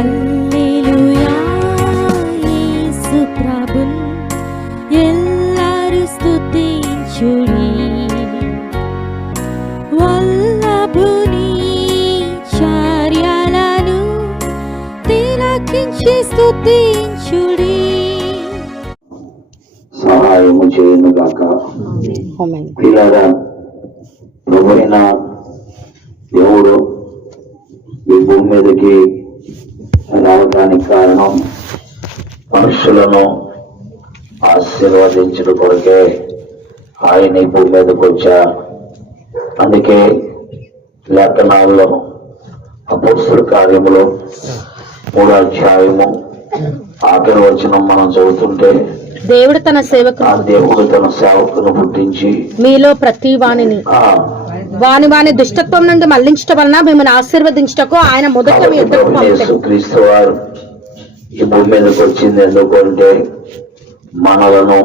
హల్లెలూయా యేసు ప్రభున్ ఎల్లరు స్తుతించుడి. వల్లభుని చర్యలను తిలకించి స్తుతించుడి. సహాయము చేయను గాక. పిల్లరా, ప్రభువైన దేవుడు ఈ భూమి మీదకి రావడానికి కారణం మనుషులను ఆశీర్వదించడం కొరకే ఆయన ఈ భూమి మీదకి వచ్చారు. అందుకే లేఖనాల్లో అపోస్తలుల కార్యములు 3వ అధ్యాయము ఆఖరి వచనం మనం చదువుతుంటే, దేవుడు తన సేవకును పుట్టించి మీలో ప్రతి వాని దుష్టత్వం నుండి మళ్లించటం వలన మిమ్మల్ని ఆశీర్వదించటకు ఆయన మొదట క్రీస్తు వారు ఈ భూమి మీదకి వచ్చింది ఎందుకంటే మనలను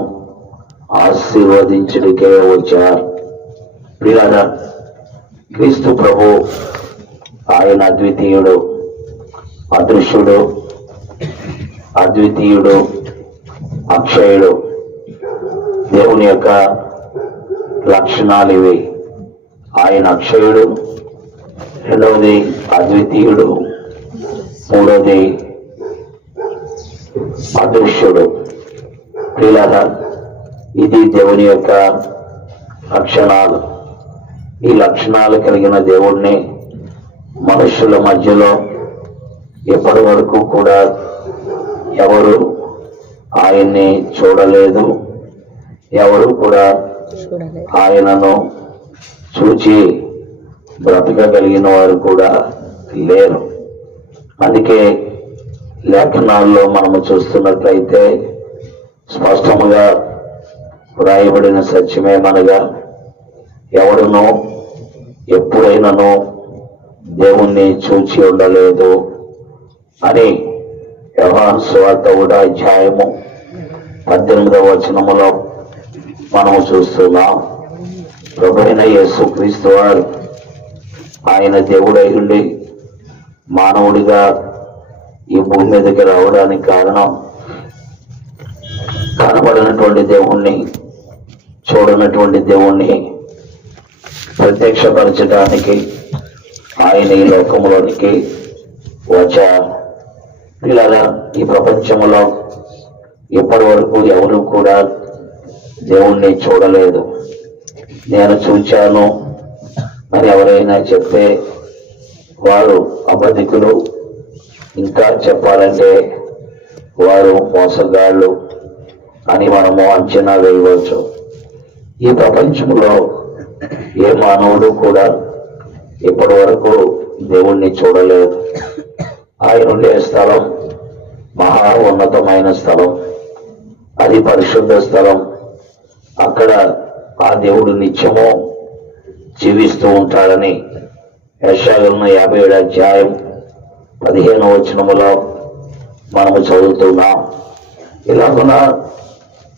ఆశీర్వదించడానికే వచ్చారు. ప్రియులారా, క్రీస్తు ప్రభు ఆయన అద్వితీయుడు, అదృశ్యుడు, అద్వితీయుడు, అక్షయుడు. దేవుని యొక్క లక్షణాలు ఇవి. ఆయన అక్షయుడు, రెండవది అద్వితీయుడు, మూడవది అదృశ్యుడు. ప్రియులారా, ఇది దేవుని యొక్క లక్షణాలు. ఈ లక్షణాలు కలిగిన దేవుణ్ణి మనుషుల మధ్యలో ఎప్పటి వరకు కూడా ఎవరు ఆయన్ని చూడలేదు, ఎవరు కూడా ఆయనను చూచి బ్రతకగలిగిన వారు కూడా లేరు. అందుకే లేఖనాల్లో మనము చూస్తున్నట్లయితే స్పష్టముగా వ్రాయబడిన సత్యమేమనగా, ఎవడునో ఎప్పుడైనానో దేవుణ్ణి చూచి ఉండలేదు అని యోహాను సువార్త 1వ అధ్యాయము 18వ వచనములో మనము చూస్తున్నాం. ప్రభువైన యేసుక్రీస్తు వారు ఆయన దేవుడై ఉండి మానవుడిగా ఈ భూమి మీదకి రావడానికి కారణం కనబడినటువంటి దేవుణ్ణి, చూడనటువంటి దేవుణ్ణి ప్రత్యక్షపరచడానికి ఆయన ఈ లోకంలోనికి వచ్చారు. పిల్లల, ఈ ప్రపంచంలో ఇప్పటి వరకు ఎవరు కూడా దేవుణ్ణి చూడలేదు. నేను చూచాను అని ఎవరైనా చెప్తే వారు అబద్ధికులు, ఇంకా చెప్పాలంటే వారు మోసగాళ్ళు అని మనము అంచనా వేయవచ్చు. ఈ ప్రపంచంలో ఏ మానవుడు కూడా ఇప్పటి వరకు దేవుణ్ణి చూడలేదు. ఆయన ఉండే స్థలం మహా ఉన్నతమైన స్థలం, అది పరిశుద్ధ స్థలం. అక్కడ ఆ దేవుడు నిత్యము జీవిస్తూ ఉంటాడని యెషయా 57వ అధ్యాయం 15వ వచనములో మనము చదువుతున్నాం. ఇలాగున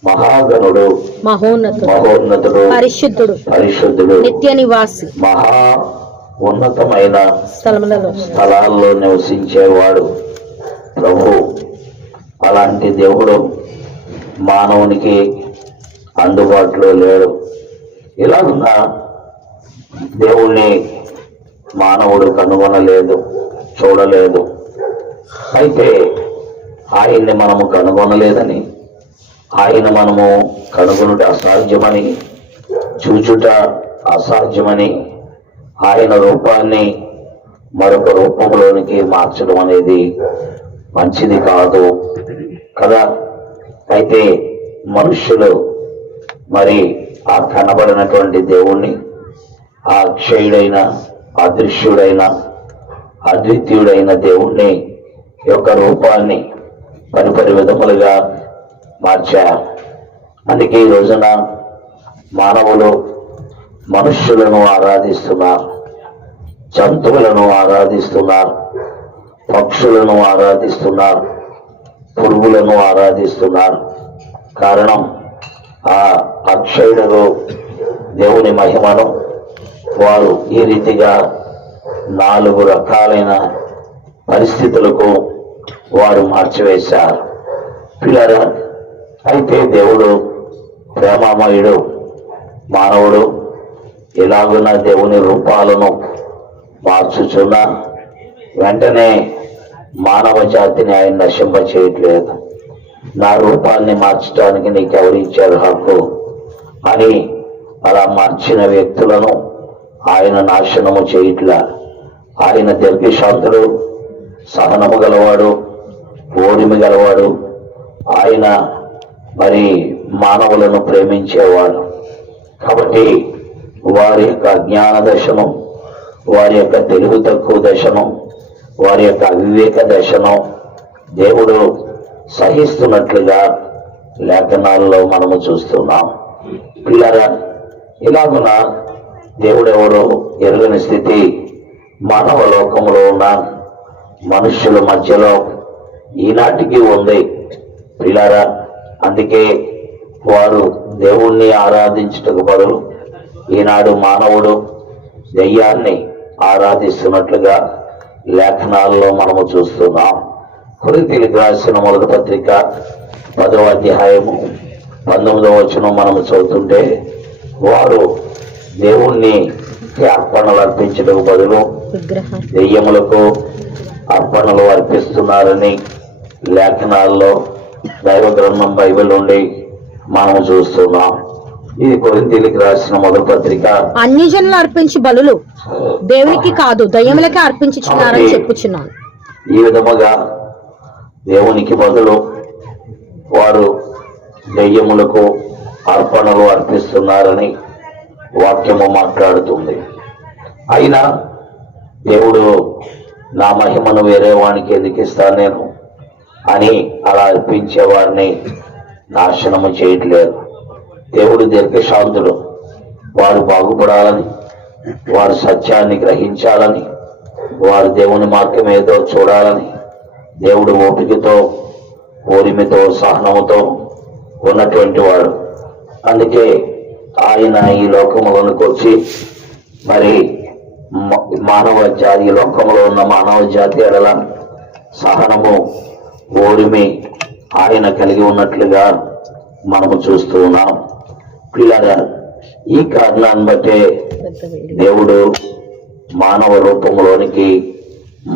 మహాగణుడు, మహోన్నతుడు, పరిశుద్ధుడు, నిత్య నివాసి, మహా ఉన్నతమైన స్థలాల్లో నివసించేవాడు ప్రభు. అలాంటి దేవుడు మానవునికి అందుబాటులో లేడు. ఇలాగున్న దేవుణ్ణి మానవుడు కనుగొనలేదు, చూడలేదు. అయితే ఆయన్ని మనము కనుగొనలేదని, ఆయన మనము కనుగొనుట అసాధ్యమని, చూచుట అసాధ్యమని, ఆయన రూపాన్ని మరొక రూపంలోనికి మార్చడం అనేది మంచిది కాదు కదా. అయితే మనుష్యులు మరి ఆ కనబడినటువంటి దేవుణ్ణి, ఆ అక్షయుడైన, అదృశ్యుడైన, అద్వితీయుడైన దేవుణ్ణి యొక్క రూపాన్ని పరిపరి విధములుగా మార్చారు. అందుకే ఈ రోజున మానవులు మనుష్యులను ఆరాధిస్తున్నారు, జంతువులను ఆరాధిస్తున్నారు, పక్షులను ఆరాధిస్తున్నారు, పురుగులను ఆరాధిస్తున్నారు. కారణం ఆ అక్షయుడు దేవుని మహిమను వారు ఈ రీతిగా 4 రకాలైన పరిస్థితులకు వారు మార్చివేశారు. పిల్లరా, అయితే దేవుడు ప్రేమామయుడు. మానవుడు ఇలాగున్న దేవుని రూపాలను మార్చుచున్న వెంటనే మానవ జాతిని ఆయన నశింప చేయట్లేదు. నా రూపాన్ని మార్చడానికి నీకెవరు ఇచ్చారు హక్కు అని అలా మార్చిన వ్యక్తులను ఆయన నాశనము చేయట్లా. ఆయన దీర్ఘశాంతుడు, సహనము గలవాడు, ఓరిమి గలవాడు. ఆయన మరి మానవులను ప్రేమించేవాడు. కాబట్టి వారి యొక్క అజ్ఞాన దశను, వారి యొక్క తెలివి తక్కువ దశను, వారి యొక్క అవివేక దశను దేవుడు సహిస్తున్నట్లుగా లేఖనాల్లో మనము చూస్తున్నాం. పిల్లరా, ఇలాగున దేవుడెవరో ఎరుగని స్థితి మానవ లోకంలో ఉన్న మనుష్యుల మధ్యలో ఈనాటికి ఉంది. పిల్లరా, అందుకే వారు దేవుణ్ణి ఆరాధించుటకు బదులు ఈనాడు మానవుడు దెయ్యాన్ని ఆరాధిస్తున్నట్లుగా లేఖనాల్లో మనము చూస్తున్నాం. కొరింథీయులకు రాసిన మొదటి పత్రిక 10వ అధ్యాయము 19వ వచనం మనము చదువుతుంటే, వారు దేవుణ్ణి అర్పణలు అర్పించడం బదులు దెయ్యములకు అర్పణలు అర్పిస్తున్నారని లేఖనాల్లో దైవ గ్రంథం బైబిల్ నుండి మనము చూస్తున్నాం. ఇది కొరింథీయులకు రాసిన మొదటి పత్రిక. అన్ని జనులు అర్పించి బలులు దేవునికి కాదు దయ్యములకే అర్పించుచున్నారని చెప్పుచున్నాను. ఈ విధముగా దేవునికి బదులు వారు దెయ్యములకు అర్పణలు అర్పిస్తున్నారని వాక్యము మాట్లాడుతుంది. అయినా దేవుడు నా మహిమను వేరే వానికి ఎందుకు ఇస్తాను నేను అని అలా అర్పించే వారిని నాశనము చేయట్లేదు. దేవుడు దీర్ఘశాంతుడు. వారు బాగుపడాలని, వారు సత్యాన్ని గ్రహించాలని, వారు దేవుని మార్గం ఏదో చూడాలని దేవుడు ఓపికతో, ఓరిమితో, సహనముతో ఉన్నటువంటి వాడు. అందుకే ఆయన ఈ లోకములోనికి వచ్చి మరి మానవ జాతి, ఈ లోకంలో ఉన్న మానవ జాతి ఎడల సహనము, ఓరిమి ఆయన కలిగి ఉన్నట్లుగా మనము చూస్తూ ఉన్నాం. పిల్లరా, ఈ కారణాన్ని బట్టే దేవుడు మానవ రూపంలోనికి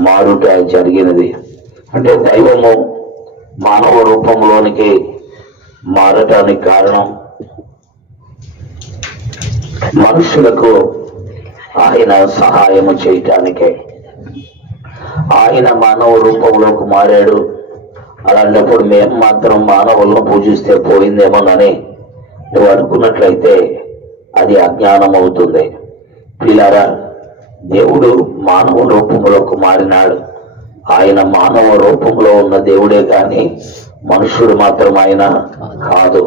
మారుట జరిగినది. అంటే దైవము మానవ రూపంలోనికి మారటానికి కారణం మనుషులకు ఆయన సహాయము చేయటానికే. ఆయన మానవ రూపంలోకి మారాడు. అలాంటప్పుడు మేము మాత్రం మానవులను పూజిస్తే పోయిందేమోనని నువ్వు అనుకున్నట్లయితే అది అజ్ఞానం అవుతుంది. పిల్లరా, దేవుడు మానవ రూపంలోకి మారినాడు. ఆయన మానవ రూపంలో ఉన్న దేవుడే కానీ మనుషుడు మాత్రం ఆయన కాదు.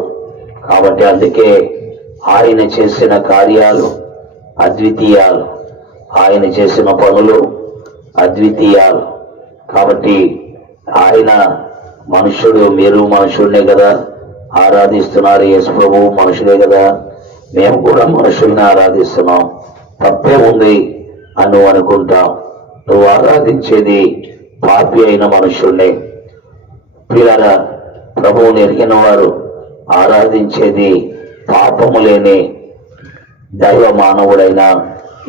కాబట్టి అందుకే ఆయన చేసిన కార్యాలు అద్వితీయాలు, ఆయన చేసిన పనులు అద్వితీయాలు. కాబట్టి ఆయన మనుషుడు, మీరు మనుషుడినే కదా ఆరాధిస్తున్నారు. యేసు ప్రభువు మనుషుడే కదా, మేము కూడా మనుషుల్ని ఆరాధిస్తున్నాం. తప్పే ఉంది అని నువ్వు అనుకుంటావు. నువ్వు ఆరాధించేది పాపి అయిన మనుషుల్ని. పిల్లరా, ప్రభువుని ఎరిగిన వారు ఆరాధించేది పాపము లేని దైవ మానవుడైన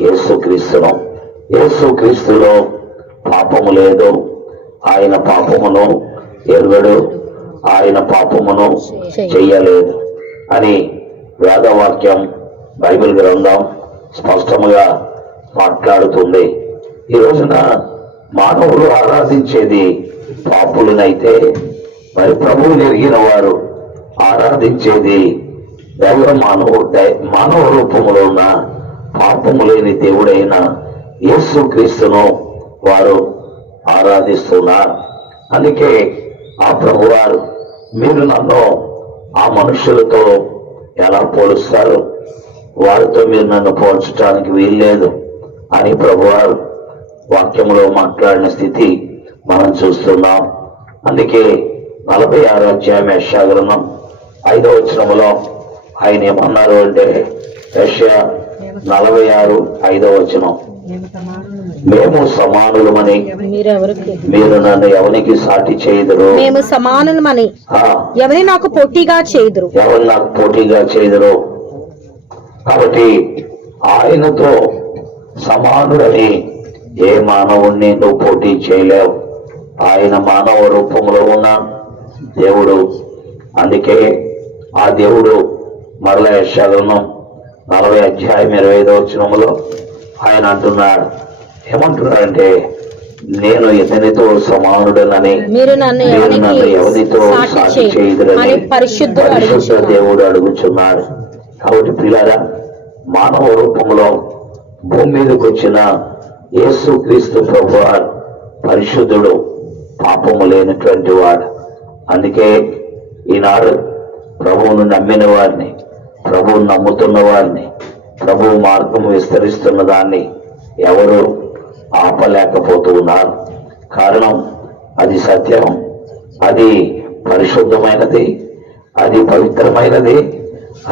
యేసుక్రీస్తును. యేసుక్రీస్తులో పాపము లేదు. ఆయన పాపమును ఎరుగడు, ఆయన పాపమును చెయ్యలేదు అని వేదవాక్యం, బైబిల్ గ్రంథం స్పష్టముగా మాట్లాడుతుంది. ఈ రోజున మానవులు ఆరాధించేది పాపులనైతే, మరి ప్రభువుని ఎరిగిన వారు ఆరాధించేది దైవ మానవ రూపంలో ఉన్న పాపము లేని దేవుడైన యేసుక్రీస్తును వారు ఆరాధిస్తున్నారు. అందుకే ఆ ప్రభువారు, మీరు నన్ను ఆ మనుషులతో ఎలా పోలుస్తారు, వారితో మీరు నన్ను పోల్చడానికి వీల్లేదు అని ప్రభువారు వాక్యంలో మాట్లాడిన స్థితి మనం చూస్తున్నాం. అందుకే 46వ అధ్యాయం యెషయా గ్రంథం 5వ వచనములో ఆయన ఏమన్నారు అంటే, యెషయా 46:5 వచనం, మేము సమానులమని మీరెవరికి మీరు నన్ను ఎవరికి సాటి చేయదురు. మేము సమానులమని ఆ, ఎవరి నాకు పోటీగా చేయుదురు. ఎవరు నాకు పోటీగా చేయదురు. కాబట్టి ఆయనతో సమానుడని ఏ మానవుణ్ణి నువ్వు పోటీ చేయలేవు. ఆయన మానవ రూపంలో ఉన్న దేవుడు. అందుకే ఆ దేవుడు మరల యెషయా 40:25 ఆయన అంటున్నాడు, ఏమంటున్నాడంటే, నేను ఇతనితో సమానుడనని మీరు నన్ను ఎవరితో సాటి చేయదురని పరిశుద్ధ దేవుడు అడుగుచున్నాడు. కాబట్టి పిల్లరా, మానవ రూపంలో భూమి మీదకి వచ్చిన యేసు క్రీస్తు ప్రభువారు పరిశుద్ధుడు, పాపము లేనటువంటి వాడు. అందుకే ఈనాడు ప్రభువును నమ్మిన వారిని, ప్రభువును నమ్ముతున్న వారిని, ప్రభువు మార్గం విస్తరిస్తున్న దాన్ని ఎవరు ఆపలేకపోతూ ఉన్నారు. కారణం, అది సత్యం, అది పరిశుద్ధమైనది, అది పవిత్రమైనది,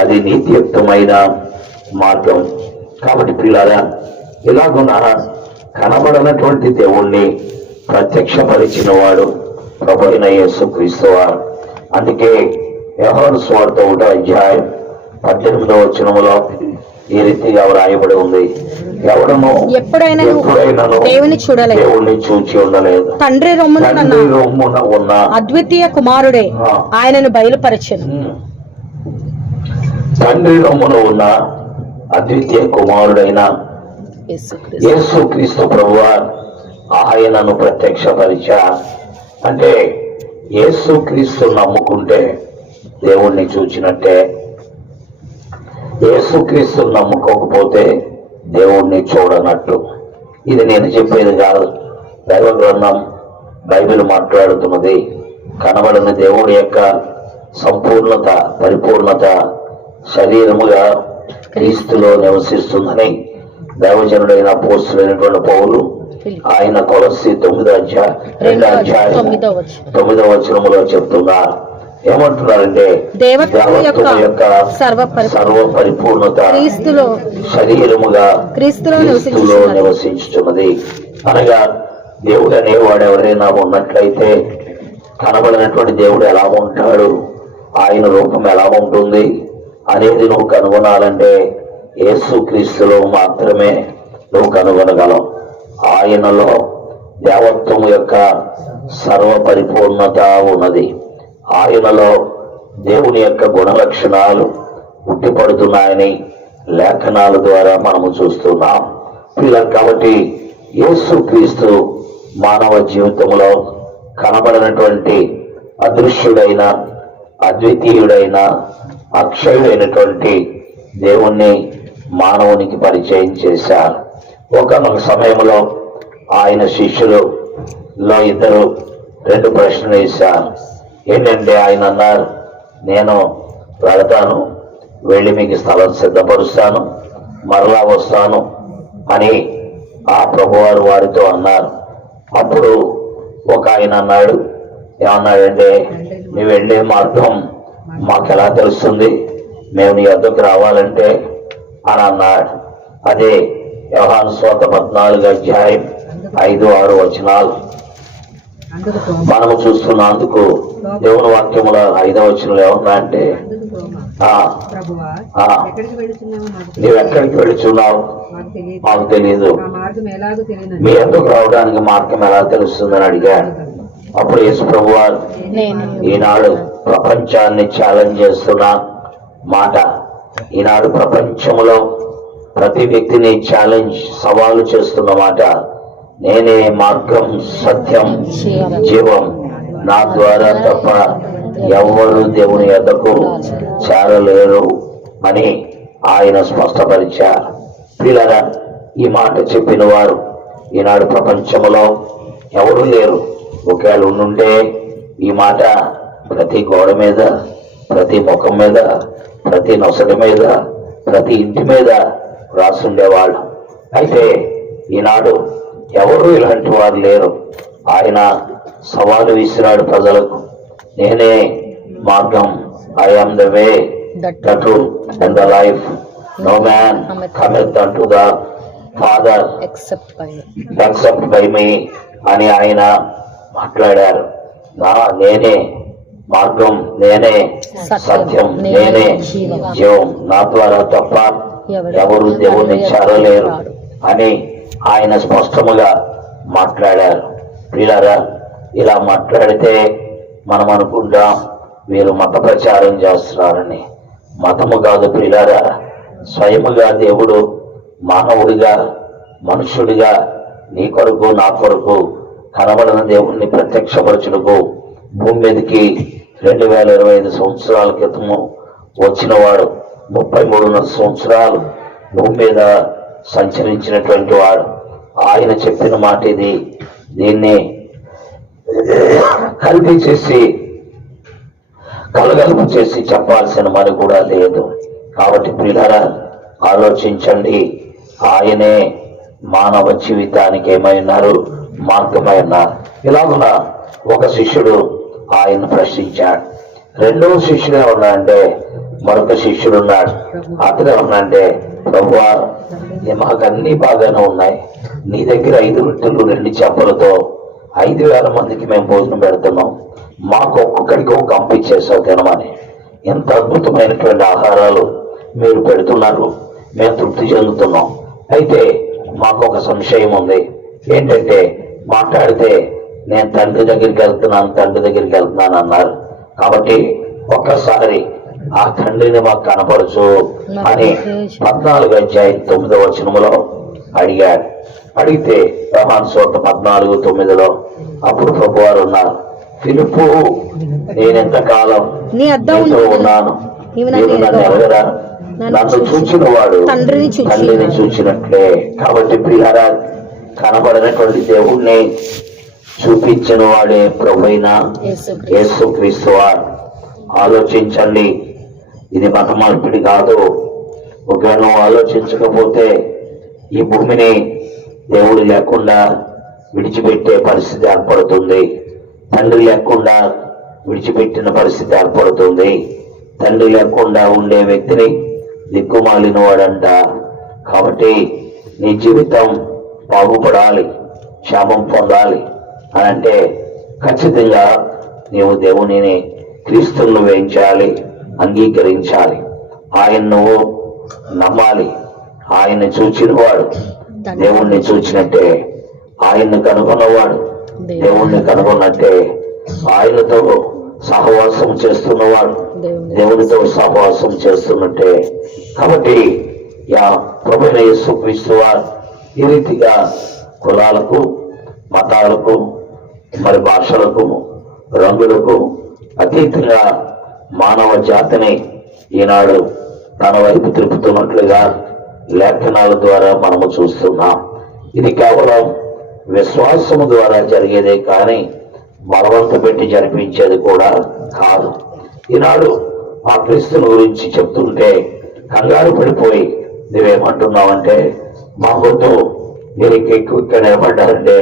అది నీతియుక్తమైన మార్గం. కాబట్టి పిల్లారా, ఇలాగున్న కనబడనటువంటి దేవుణ్ణి ప్రత్యక్షపరిచిన వాడు ప్రభు అయిన యేసుక్రీస్తు వారు. అందుకే యోహాను సువార్త 1:18 ఈ రీతిగా వ్రాయబడి ఉంది, ఎవడను ఎప్పుడైనా ఎప్పుడైనాను దేవుని చూడలేదు, దేవుణ్ణి చూచి ఉండలేదు. తండ్రి రొమ్మున తండ్రి రొమ్మున ఉన్న అద్వితీయ కుమారుడే ఆయనను బయలుపరచెను. తండ్రి రొమ్మున ఉన్న అద్వితీయ కుమారుడైన యేసుక్రీస్తు ప్రభువారు ఆయనను ప్రత్యక్షపరిచా. అంటే యేసుక్రీస్తు నమ్ముకుంటే దేవుణ్ణి చూచినట్టే. యేసుక్రీస్తు నమ్ముకోకపోతే దేవుణ్ణి చూడనట్టు. ఇది నేను చెప్పేది కాదు, దైవ గ్రంథం బైబిల్ మాట్లాడుతున్నది. కనబడని దేవుడి యొక్క సంపూర్ణత, పరిపూర్ణత శరీరముగా క్రీస్తులో నివసిస్తుందని దైవజనుడైన అపోస్తలుడైనటువంటి పౌలు ఆయన కొలస్సీ 9:2 చెప్తున్నారు. ఏమంటున్నారంటే, దేవత్వం యొక్క సర్వ పరిపూర్ణత శరీరముగా క్రీస్తులో నివసించుతున్నది. అనగా దేవుడు అనేవాడు ఎవరైనా ఉన్నట్లయితే కనబడినటువంటి దేవుడు ఎలా ఉంటాడు, ఆయన రూపం ఎలా ఉంటుంది అనేది నువ్వు కనుగొనాలంటే యేసుక్రీస్తులో మాత్రమే నువ్వు కనుగొనగలవు. ఆయనలో దేవత్వం యొక్క సర్వ పరిపూర్ణత ఉన్నది. ఆయనలో దేవుని యొక్క గుణలక్షణాలు ఉట్టిపడుతున్నాయని లేఖనాల ద్వారా మనము చూస్తున్నాం. కాబట్టి యేసుక్రీస్తు మానవ జీవితంలో కనబడినటువంటి అదృశ్యుడైన, అద్వితీయుడైన, అక్షయుడైనటువంటి దేవుణ్ణి మానవునికి పరిచయం చేశారు. ఒకనొక సమయంలో ఆయన శిష్యులలో 2 ప్రశ్నలు వేశారు. ఏంటంటే, ఆయన అన్నారు, నేను వెళతాను, వెళ్ళి మీకు స్థలం సిద్ధపరుస్తాను, మరలా వస్తాను అని ఆ ప్రభువారు వారితో అన్నారు. అప్పుడు ఒక ఆయన అన్నాడు, ఏమన్నాడంటే, నువ్వు వెళ్ళే మార్గం మాకెలా తెలుస్తుంది, మేము నీ వద్దకు రావాలంటే అని అన్నాడు. అదే యోహాను సువార్త 14:5-6 మనము చూస్తున్నందుకు దేవుని వాక్యముల 5వ వచనంలో ఏమన్నా అంటే, నీవు ఎక్కడికి వెళుచున్నావు మాకు తెలియదు, మీ ఎందుకు రావడానికి మార్గం ఎలా తెలుస్తుందని అడిగాడు. అప్పుడు యేసు ప్రభువారు ఈనాడు ప్రపంచాన్ని ఛాలెంజ్ చేస్తున్న మాట, ఈనాడు ప్రపంచంలో ప్రతి వ్యక్తిని సవాలు చేస్తున్న మాట, నేనే మార్గం, సత్యం, జీవం, నా ద్వారా తప్ప ఎవ్వరు దేవుని యొద్దకు చేరలేరు అని ఆయన స్పష్టపరిచారు. పిల్లరా, ఈ మాట చెప్పిన వారు ఈనాడు ప్రపంచంలో ఎవరు లేరు. ఒకవేళ ఉండుంటే ఈ మాట ప్రతి గోడ మీద, ప్రతి ముఖం మీద, ప్రతి నొసటి మీద, ప్రతి ఇంటి మీద రాసుండేవాళ్ళు. అయితే ఈనాడు ఎవరు ఇలాంటి వారు లేరు. ఆయన సవాలు విసిరాడు ప్రజలకు, నేనే మార్గం, I am the way, the truth and the life, no man cometh unto the father except by me అని ఆయన మాట్లాడారు. నేనే మార్గం, నేనే సత్యం, నేనే జీవం, నా ద్వారా తప్ప ఎవరు దేవుణ్ణి చేరలేరు అని ఆయన స్పష్టముగా మాట్లాడారు. ప్రియులారా, ఇలా మాట్లాడితే మనం అనుకుంటాం వీరు మత ప్రచారం చేస్తున్నారని. మతము కాదు ప్రియులారా, స్వయముగా దేవుడు మానవుడిగా మనుష్యుడిగా నీ కొరకు నా కొరకు కనబడిన దేవుణ్ణి ప్రత్యక్షపరచుటకు భూమి మీదకి 2025 సంవత్సరాల క్రితము వచ్చినవాడు, 33 సంవత్సరాలు భూమి మీద సంచరించినటువంటి వాడు. ఆయన చెప్పిన మాట ఇది. దీన్ని కలగలుపు చేసి చెప్పాల్సిన మరి కూడా లేదు. కాబట్టి ప్రియులారా, ఆలోచించండి. ఆయనే మానవ జీవితానికి ఏమైనారు, మార్గమై ఉన్నారు. ఇలాగున ఒక శిష్యుడు ఆయన ప్రశ్నించాడు. రెండవ శిష్యుడు ఏమన్నాడంటే, మరొక శిష్యుడు ఉన్నాడు. అతను ఏమన్నాడంటే, ప్రభువా, మాకు అన్ని బాగానే ఉన్నాయి, నీ దగ్గర 5 రొట్టెలు 2 చేపలతో 5,000 మందికి మేము భోజనం పెడుతున్నాం, మాకు ఒక్కొక్కడికి ఒక కంపించేసావు తినమని. ఎంత అద్భుతమైనటువంటి ఆహారాలు మీరు పెడుతున్నారు, మేము తృప్తి చెందుతున్నాం. అయితే మాకు ఒక సంశయం ఉంది. ఏంటంటే, మాట్లాడితే నేను తండ్రి దగ్గరికి వెళ్తున్నాను అన్నారు. కాబట్టి ఒక్కసారి ఆ తండ్రిని మాకు కనపరచు అని 14:9 అడిగాడు. అడిగితే యోహాను సువార్త 14:9 అప్పుడు ప్రభువారు ఉన్నారు, ఫిలిప్పు, నేనెంతకాలం నీతో ఉన్నాను, నీవు నన్ను ఎరగరా? నన్ను చూచిన వాడు తండ్రిని చూచినట్లే. కాబట్టి ప్రియారా, కనబడినటువంటి దేవుణ్ణి చూపించిన వాడే ప్రభువైన యేసుక్రీస్తు వారు. ఆలోచించండి, ఇది మత మార్పిడి కాదు. ఒకవేళ నువ్వు ఆలోచించకపోతే ఈ భూమిని దేవుడు లేకుండా విడిచిపెట్టే పరిస్థితి ఏర్పడుతుంది. తండ్రి లేకుండా విడిచిపెట్టిన పరిస్థితి ఏర్పడుతుంది. తండ్రి లేకుండా ఉండే వ్యక్తిని దిక్కుమాలిన వాడంట. కాబట్టి నీ జీవితం బాగుపడాలి, క్షేమం పొందాలి అని అంటే ఖచ్చితంగా నీవు దేవునిని, క్రీస్తును వేయించాలి, అంగీకరించాలి. ఆయన నువ్వు నమ్మాలి. ఆయన్ని చూచిన వాడు దేవుణ్ణి చూచినట్టే, ఆయన్ని కనుగొన్నవాడు దేవుణ్ణి కనుగొన్నట్టే, ఆయనతో సహవాసం చేస్తున్నవాడు దేవునితో సహవాసం చేస్తున్నట్టే. కాబట్టి ప్రభువైన యేసుక్రీస్తు వారు ఈ రీతిగా కులాలకు, మతాలకు, మరి భాషలకు, రంగులకు అతీతంగా మానవ జాతిని ఈనాడు తన వైపు తిప్పుతున్నట్లుగా లేఖనాల ద్వారా మనము చూస్తున్నాం. ఇది కేవలం విశ్వాసము ద్వారా జరిగేదే కానీ బలవంత పెట్టి జరిపించేది కూడా కాదు. ఈనాడు ఆ క్రీస్తుని గురించి చెప్తుంటే కంగారు పడిపోయి నువ్వేమంటున్నావంటే, మా వద్దు, మీరు ఇంకెక్కువ ఇక్కడ నిలబడ్డారంటే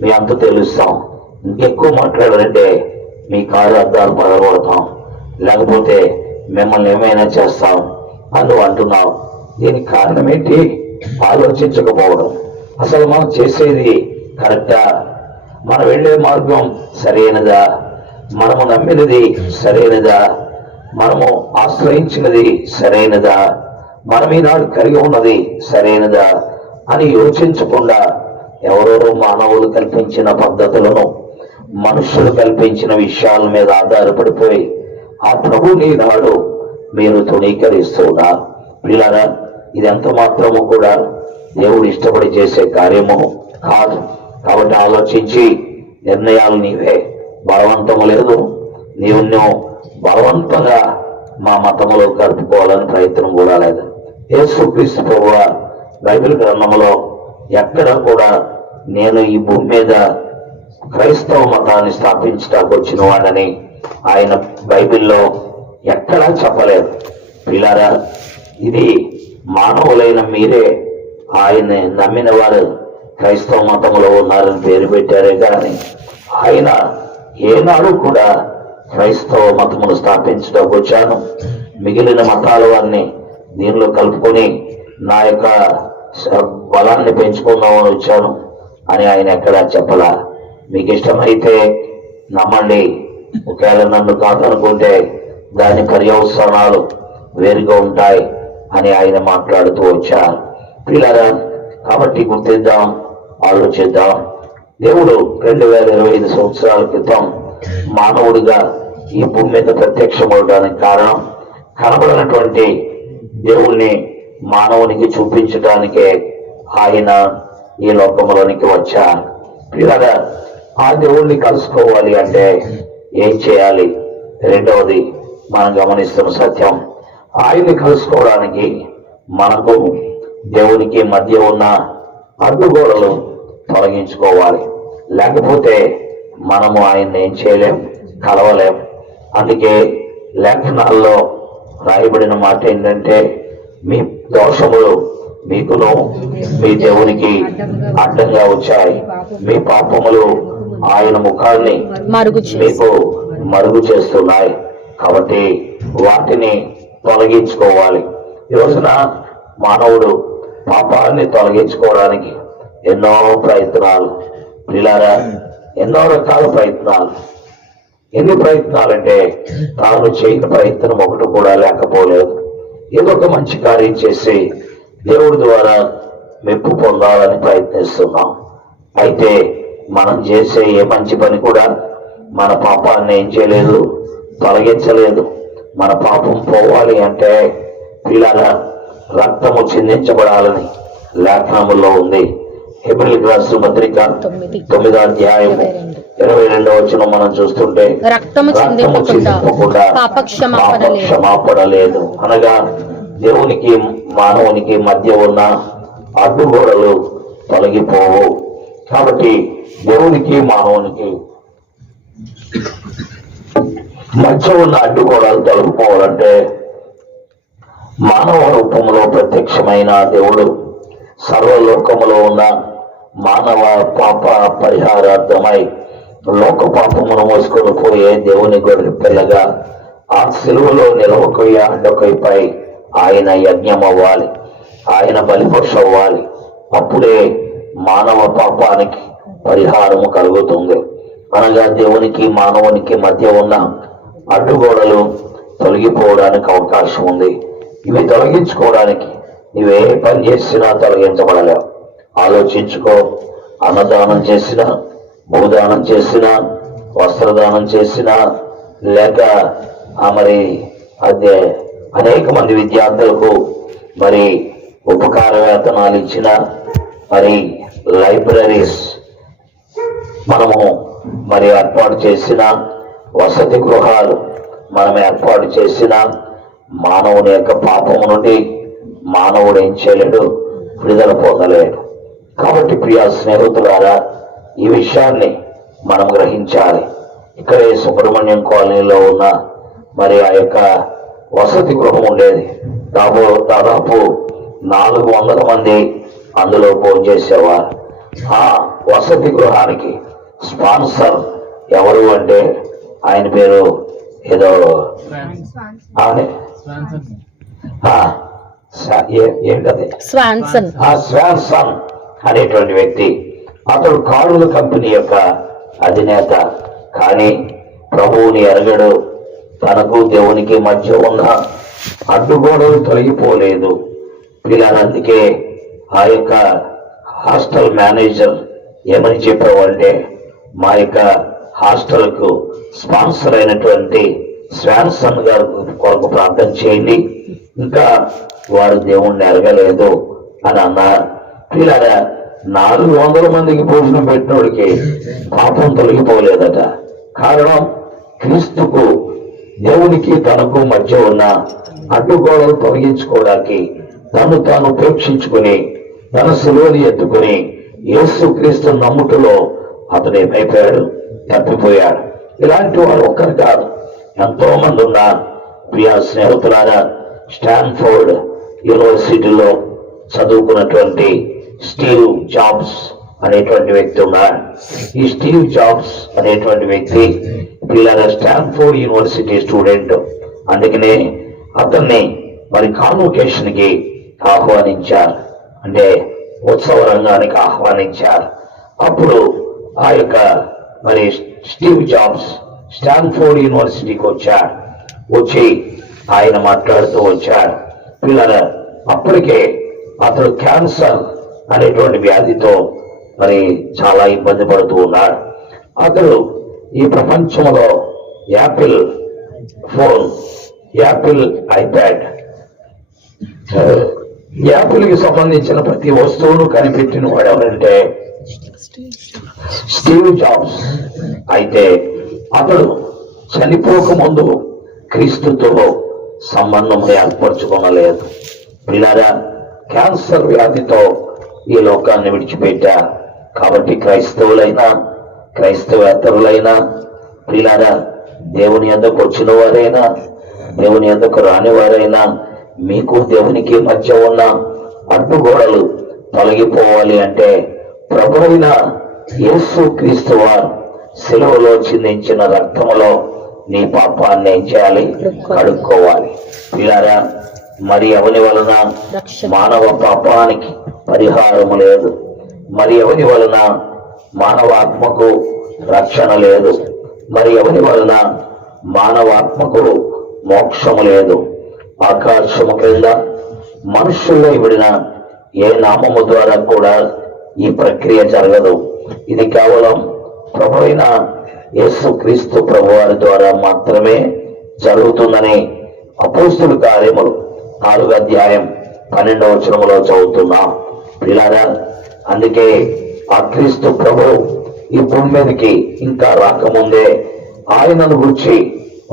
మీ అంత తెలుస్తాం, ఇంకెక్కువ మాట్లాడారంటే మీ కారు అద్దాలు పగలగొడతాం, లేకపోతే మిమ్మల్ని ఏమైనా చేస్తాం అని నువ్వు అంటున్నావు. దీనికి కారణం ఏంటి? ఆలోచించకపోవడం. అసలు మనం చేసేది కరెక్టా? మనం వెళ్ళే మార్గం సరైనదా? మనము నమ్మినది సరైనదా? మనము ఆశ్రయించినది సరైనదా? మనం ఈనాడు కలిగి ఉన్నది సరైనదా అని యోచించకుండా ఎవరెవరో మానవులు కల్పించిన పద్ధతులను, మనుషులు కల్పించిన విషయాల మీద ఆధారపడిపోయి ఆ ప్రభుని నాడు మీరు తృణీకరిస్తున్నారు. పిల్లరా, ఇది ఎంత మాత్రము కూడా దేవుడు ఇష్టపడి చేసే కార్యము కాదు. కాబట్టి ఆలోచించి నిర్ణయాలు నీవే. బలవంతము లేదు. నువ్వు బలవంతంగా మా మతములో కలుపుకోవాలని ప్రయత్నం కూడా లేదు. యేసుక్రీస్తు ప్రభువు బైబిల్ గ్రంథంలో ఎక్కడ కూడా నేను ఈ భూమి మీద క్రైస్తవ మతాన్ని స్థాపించడానికి వచ్చిన వాడని ఆయన బైబిల్లో ఎక్కడా చెప్పలేదు. పిల్లారా, ఇది మానవులైన మీరే ఆయన్ని నమ్మిన వారు క్రైస్తవ మతంలో ఉన్నారని పేరు పెట్టారే కానీ ఆయన ఏనాడు కూడా క్రైస్తవ మతమును స్థాపించడానికి వచ్చాను, మిగిలిన మతాల వారిని దీనిలో కలుపుకొని నా యొక్క బలాన్ని పెంచుకుందామని వచ్చాను అని ఆయన ఎక్కడా చెప్పలా. మీకు ఇష్టమైతే నమ్మండి, ఒకవేళ నన్ను కాదనుకుంటే దాని పర్యవసానాలు వేరుగా ఉంటాయి అని ఆయన మాట్లాడుతూ వచ్చారు. పిల్లరా, కాబట్టి గుర్తిద్దాం, ఆలోచిద్దాం. దేవుడు 2025 సంవత్సరాల క్రితం మానవుడిగా ఈ భూమి మీద ప్రత్యక్షమవడానికి కారణం కనబడినటువంటి దేవుణ్ణి మానవునికి చూపించడానికే ఆయన ఈ లోకంలోనికి వచ్చారు. పిల్లరా, ఆ దేవుణ్ణి కలుసుకోవాలి అంటే ఏం చేయాలి? రెండవది మనం గమనిస్తున్న సత్యం, ఆయన్ని కలుసుకోవడానికి మనకు దేవునికి మధ్య ఉన్న అడ్డుగోడలు తొలగించుకోవాలి. లేకపోతే మనము ఆయన్ని ఏం చేయలేం, కలవలేం. అందుకే లేఖనాల్లో రాయబడిన మాట ఏంటంటే, మీ దోషములు మీకును మీ దేవునికి అడ్డంగా వచ్చాయి, మీ పాపములు ఆయన ముఖాన్ని మీకు మరుగు చేస్తున్నాయి. కాబట్టి వాటిని తొలగించుకోవాలి. ఈ రోజున మానవుడు పాపాన్ని తొలగించుకోవడానికి ఎన్నో ప్రయత్నాలు, పిల్లారా, ఎన్నో రకాల ప్రయత్నాలు. ఎన్ని ప్రయత్నాలంటే తాను చేయని ప్రయత్నం ఒకటి కూడా లేకపోలేదు. ఏదో ఒక మంచి కార్యం చేసి దేవుడి ద్వారా మెప్పు పొందాలని ప్రయత్నిస్తున్నాం. అయితే మనం చేసే ఏ మంచి పని కూడా మన పాపాన్ని ఏం చేయలేదు, తొలగించలేదు. మన పాపం పోవాలి అంటే పిల్లల రక్తము చిందించబడాలని లేఖనములో ఉంది. హెబ్రీయులకు రాసిన పత్రిక 9వ అధ్యాయము 22వ వచనం మనం చూస్తుంటే, రక్తము చిందింపకుండా క్షమాపణ లేదు. అనగా దేవునికి మానవునికి మధ్య ఉన్న అడ్డుగోడలు తొలగిపోవు. కాబట్టి దేవునికి మానవునికి మధ్య ఉన్న అడ్డుగోడలు తొలగిపోవాలంటే మానవ రూపంలో ప్రత్యక్షమైన దేవుడు సర్వలోకములో ఉన్న మానవ పాప పరిహారార్థమై లోక పాపమును మోసుకొని పోయే దేవుని గొర్రె పిల్లగా ఆ సిలువలో నిలవకొయ్య అండకొయ్యపై ఆయన యజ్ఞం అవ్వాలి, ఆయన బలిపశు అవ్వాలి. అప్పుడే మానవ పాపానికి పరిహారము కలుగుతుంది. అనగా దేవునికి మానవునికి మధ్య ఉన్న అడ్డుగోడలు తొలగిపోవడానికి అవకాశం ఉంది. ఇవి తొలగించుకోవడానికి నువ్వే పని చేసినా తొలగించబడలేవు. ఆలోచించుకో. అన్నదానం చేసినా, భూదానం చేసినా, వస్త్రదానం చేసినా, లేక మరి అదే అనేక మంది విద్యార్థులకు మరి ఉపకార వేతనాలు ఇచ్చిన, మరి లైబ్రరీస్ మనము మరి ఏర్పాటు చేసిన, వసతి గృహాలు మనం ఏర్పాటు చేసిన, మానవుని యొక్క పాపము నుండి మానవుడు ఏం చేయలేడు, విడుదల పొందలేడు. కాబట్టి ప్రియా స్నేహితులారా, ఈ విషయాన్ని మనం గ్రహించాలి. ఇక్కడే సుబ్రహ్మణ్యం కాలనీలో ఉన్న మరి ఆ యొక్క వసతి గృహం ఉండేది. దాదాపు 400 మంది అందులో భోజనం చేసేవారు. ఆ వసతి గృహానికి స్పాన్సర్ ఎవరు అంటే ఆయన పేరు ఏదో ఏంటది, స్వాన్సన్ అనేటువంటి వ్యక్తి. అతడు కారుల కంపెనీ యొక్క అధినేత. కానీ ప్రభువుని ఎరగడు. తనకు దేవునికి మధ్య ఉన్న అడ్డుగోడలు తొలగిపోలేదు. పిల్లలందుకే ఆ యొక్క హాస్టల్ మేనేజర్ ఏమని చెప్పావంటే, మా యొక్క హాస్టల్ కు స్పాన్సర్ అయినటువంటి స్వాన్సన్ గారి కొరకు ప్రార్థన చేయండి, ఇంకా వారు దేవుణ్ణి ఎరగలేదు అని అన్నారు. పిల్లరా, 400 మందికి భోజనం పెట్టినోడికి పాపం తొలగిపోలేదట. కారణం క్రీస్తుకు దేవునికి తనకు మధ్య ఉన్న అడ్డుగోడలు తొలగించుకోవడానికి తను తాను ఉపేక్షించుకుని తన సిలువని ఎత్తుకుని యేసు క్రీస్తు నమ్ముటలో అతను ఏమైపోయాడు, తప్పిపోయాడు. ఇలాంటి వారు ఒక్కరు కాదు, ఎంతో మంది ఉన్నారు. ప్రియా స్నేహితులారా, స్టాన్ఫోర్డ్ యూనివర్సిటీలో చదువుకున్నటువంటి స్టీవ్ జాబ్స్ అనేటువంటి వ్యక్తి ఉన్నారు. ఈ స్టీవ్ జాబ్స్ అనేటువంటి వ్యక్తి పిల్లల స్టాన్ఫోర్డ్ యూనివర్సిటీ స్టూడెంట్. అందుకనే అతన్ని మరి కాన్వొకేషన్ కి ఆహ్వానించారు. అంటే ఉత్సవ రంగానికి ఆహ్వానించారు. అప్పుడు ఆ యొక్క మరి స్టీవ్ జాబ్స్ స్టాన్ఫోర్డ్ యూనివర్సిటీకి వచ్చి ఆయన మాట్లాడుతూ వచ్చాడు. పిల్లల అప్పటికే అతడు క్యాన్సర్ అనేటువంటి వ్యాధితో మరి చాలా ఇబ్బంది పడుతూ ఉన్నాడు. అతడు ఈ ప్రపంచంలో యాపిల్ ఫోన్, యాపిల్ ఐప్యాడ్, యాపిల్కి సంబంధించిన ప్రతి వస్తువును కనిపెట్టిన వాడు ఎవరంటే స్టీవ్ జాబ్స్. అయితే అతడు చనిపోక ముందు క్రీస్తుతో సంబంధం ఏర్పరచుకోనలేదు. పిల్లరా, క్యాన్సర్ వ్యాధితో ఈ లోకాన్ని విడిచిపెట్టారు. కాబట్టి క్రైస్తవులైనా క్రైస్తవేతరులైనా పిల్లరా, దేవుని యొద్దకు వచ్చిన వారైనా దేవుని యొద్దకు రాని వారైనా మీకు దేవునికి మధ్య ఉన్న అడ్డుగోడలు తొలగిపోవాలి అంటే ప్రభువైన యేసు క్రీస్తు వారు శిలువలో చిందించిన రక్తములో నీ పాపాన్ని ఏం చేయాలి? కడుక్కోవాలి. పిల్లారా, మరి ఎవని వలన మానవ పాపానికి పరిహారము లేదు, మరి ఎవని వలన మానవాత్మకు రక్షణ లేదు, మరి ఎవని వలన మానవాత్మకు మోక్షము లేదు. ఆకాశము క్రింద మనుషుల్లో ఇవిడిన ఏ నామము ద్వారా కూడా ఈ ప్రక్రియ జరగదు. ఇది కేవలం ప్రభువైన యేసుక్రీస్తు ప్రభువారి ద్వారా మాత్రమే జరుగుతుందని అపోస్తలుల కార్యములు 4వ అధ్యాయం 12వ వచనములో చదువుతున్నాం. పిల్లారా, అందుకే ఆ క్రీస్తు ప్రభు ఈ భూమి మీదకి ఇంకా రాకముందే ఆయనను గురించి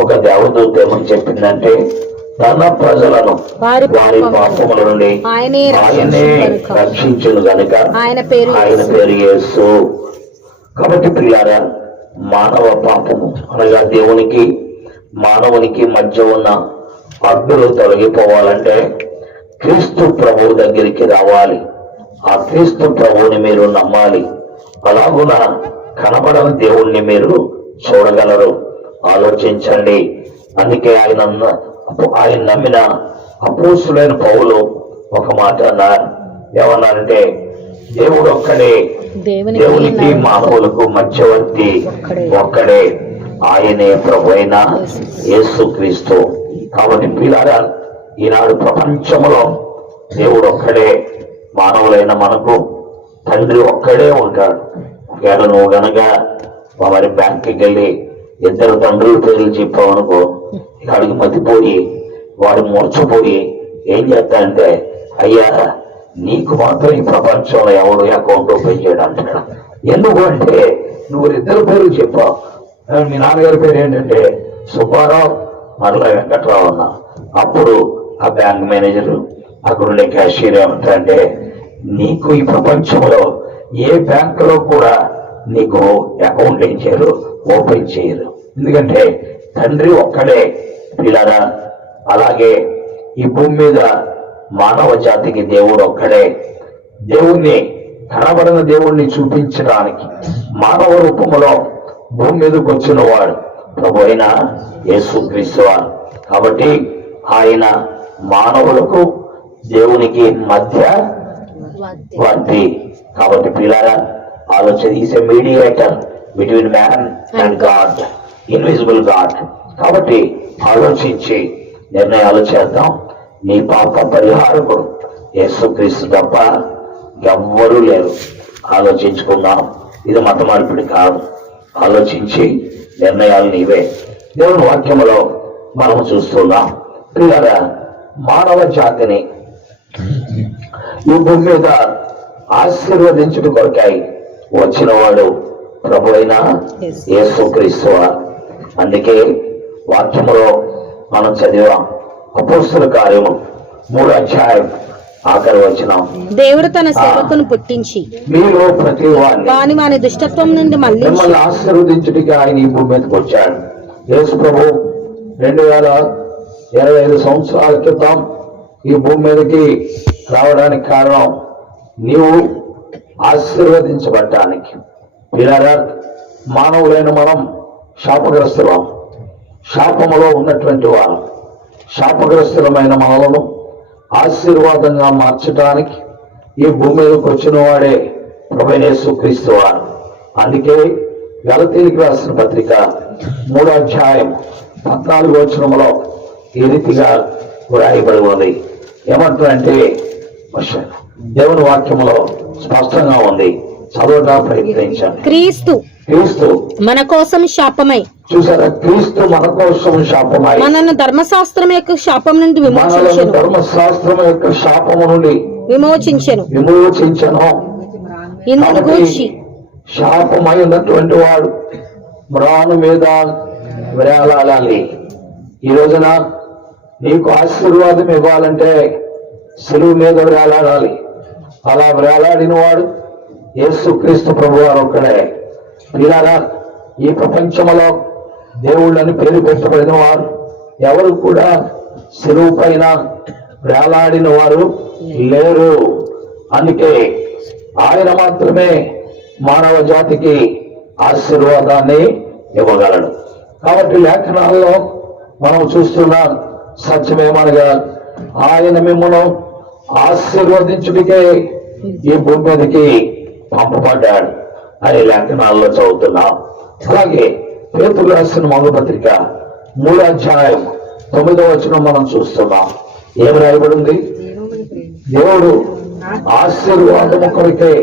ఒక దేవదూత ఏమని చెప్పిందంటే, తన ప్రజలను వారి పాపముల నుండి ఆయనే రక్షించును గనుక ఆయన పేరు యేసు. కాబట్టి ప్రియారా, మానవ పాపము అనగా దేవునికి మానవునికి మధ్య ఉన్న అడ్డులు తొలగిపోవాలంటే క్రీస్తు ప్రభువు దగ్గరికి రావాలి. ఆ క్రీస్తు ప్రభువుని మీరు నమ్మాలి. అలాగున కనబడని దేవుణ్ణి మీరు చూడగలరు. ఆలోచించండి. అందుకే ఆయన నమ్మిన అపోస్తులైన పౌలు ఒక మాట అన్నారు. ఏమన్నారంటే, దేవుడు ఒక్కడే, దేవునికి మానవులకు మధ్యవర్తి ఒక్కడే, ఆయనే ప్రభు అయిన యేసుక్రీస్తు. కాబట్టి పిల్లారా, ఈనాడు ప్రపంచంలో దేవుడు ఒక్కడే, మానవులైన మనకు తండ్రి ఒక్కడే ఉంటాడు. ఒకవేళ నువ్వు గనక మరి బ్యాంక్కి వెళ్ళి 2 తండ్రుల పేర్లు చెప్పావు అనుకో, అడిగి మతిపోయి వాడు మూర్చపోయి ఏం చేస్తాడంటే, అయ్యా నీకు మాత్రం ఈ ప్రపంచంలో ఎవడు అకౌంట్ ఓపెన్ చేయడం అంటాడు. ఎందుకు అంటే నువ్వు 2 పేర్లు చెప్పావు. మీ నాన్నగారి పేరు ఏంటంటే సుబ్బారావు, మరల వెంకట్రావు అన్నా. అప్పుడు ఆ బ్యాంక్ మేనేజరు అక్కడ ఉండే క్యాషియర్ ఏమంటారంటే, నీకు ఈ ప్రపంచంలో ఏ బ్యాంకులో కూడా నీకు అకౌంట్ ఏం చేయరు, ఓపెన్ చేయరు. ఎందుకంటే తండ్రి ఒక్కడే. పిల్లరా, అలాగే ఈ భూమి మీద మానవ జాతికి దేవుడు ఒక్కడే. దేవుణ్ణి కనబడిన దేవుణ్ణి చూపించడానికి మానవ రూపంలో భూమి మీదకి వచ్చిన వాడు ప్రభు అయిన యేసుక్రీస్తు వారు. కాబట్టి ఆయన మానవులకు దేవునికి మధ్య వర్తి. కాబట్టి పిల్లారా, ఆలోచన is a mediator between man and God, invisible God. కాబట్టి ఆలోచించి నిర్ణయాలు చేద్దాం. నీ పాప పరిహారకుడు యేసుక్రీస్తు తప్ప ఎవ్వరూ లేరు. ఆలోచించుకుందాం. ఇది మత మార్పిడి కాదు. ఆలోచించి నిర్ణయాలు నీవే. దేవుని వాక్యములో మనము చూస్తున్నాం. పిల్లరా, మానవ జాతిని ఈ భూమి మీద ఆశీర్వదించుట కొరకై వచ్చిన వాడు ప్రభు అయిన యేసుక్రీస్తు. అందుకే వాక్యములో మనం చదివాం. అపోస్తలుల కార్యము 3వ అధ్యాయం ఆఖరి వచనం, దేవుడు తన సేవకును పుట్టించి మీరు ప్రతి వాని దుష్టత్వం నుండి మిమ్మల్ని ఆశీర్వదించుటకి ఆయన ఈ భూమి మీదకి వచ్చాడు. యేసు ప్రభు 2025 సంవత్సరాల క్రితం ఈ భూమి మీదకి రావడానికి కారణం నీవు ఆశీర్వదించబడటానికి. పిల్లరా, మానవులైన మనం శాపగ్రస్తులం, శాపములో ఉన్నటువంటి వారు. శాపగ్రస్తులమైన మనలను ఆశీర్వాదంగా మార్చడానికి ఈ భూమి మీదకి వచ్చిన వాడే ప్రభువైన యేసుక్రీస్తు వారు. అందుకే గలతీయులకు రాసిన పత్రిక 3వ అధ్యాయం 14వ వచనంలో ఈ రీతిగా వ్రాయబడి ఉంది. ఏమంటారంటే దేవుని వాక్యములో స్పష్టంగా ఉంది, చదవగా ప్రయత్నించండి. క్రీస్తు మన కోసం శాపమై, చూసారా, క్రీస్తు మన కోసం శాపమై మనల్ని ధర్మశాస్త్రం యొక్క శాపం నుండి విమోచించెను. ధర్మశాస్త్రం యొక్క శాపము నుండి విమోచించెను. ఇందును గూర్చి శాపమై ఉన్నటువంటి వాడు మ్రాను మీద వేలాడాలి. ఈ రోజున నీకు ఆశీర్వాదం ఇవ్వాలంటే సిలువ మీద వేలాడాలి. అలా వేలాడిన వాడు యేసుక్రీస్తు ప్రభువారు ఒక్కడే. పిల్లారా, ఈ ప్రపంచంలో దేవుళ్ళని పేరు పెట్టబడిన వారు ఎవరు కూడా సిలువ పైన వేలాడిన వారు లేరు. అందుకే ఆయన మాత్రమే మానవ జాతికి ఆశీర్వాదాన్ని ఇవ్వగలడు. కాబట్టి లేఖనాల్లో మనం చూస్తున్న సత్యమేమనగా ఆయన మిమ్మల్ని ఆశీర్వదించుడికే ఈ భూమి మీదకి పంపబడ్డాడు అని లేఖనాల్లో చదువుతున్నాం. అలాగే పేతురు రాసిన మొదటి పత్రిక 3వ అధ్యాయం 9వ వచనం మనం చూస్తున్నాం. ఏం రాయబడింది? దేవుడు ఆశీర్వాదము కొరకే.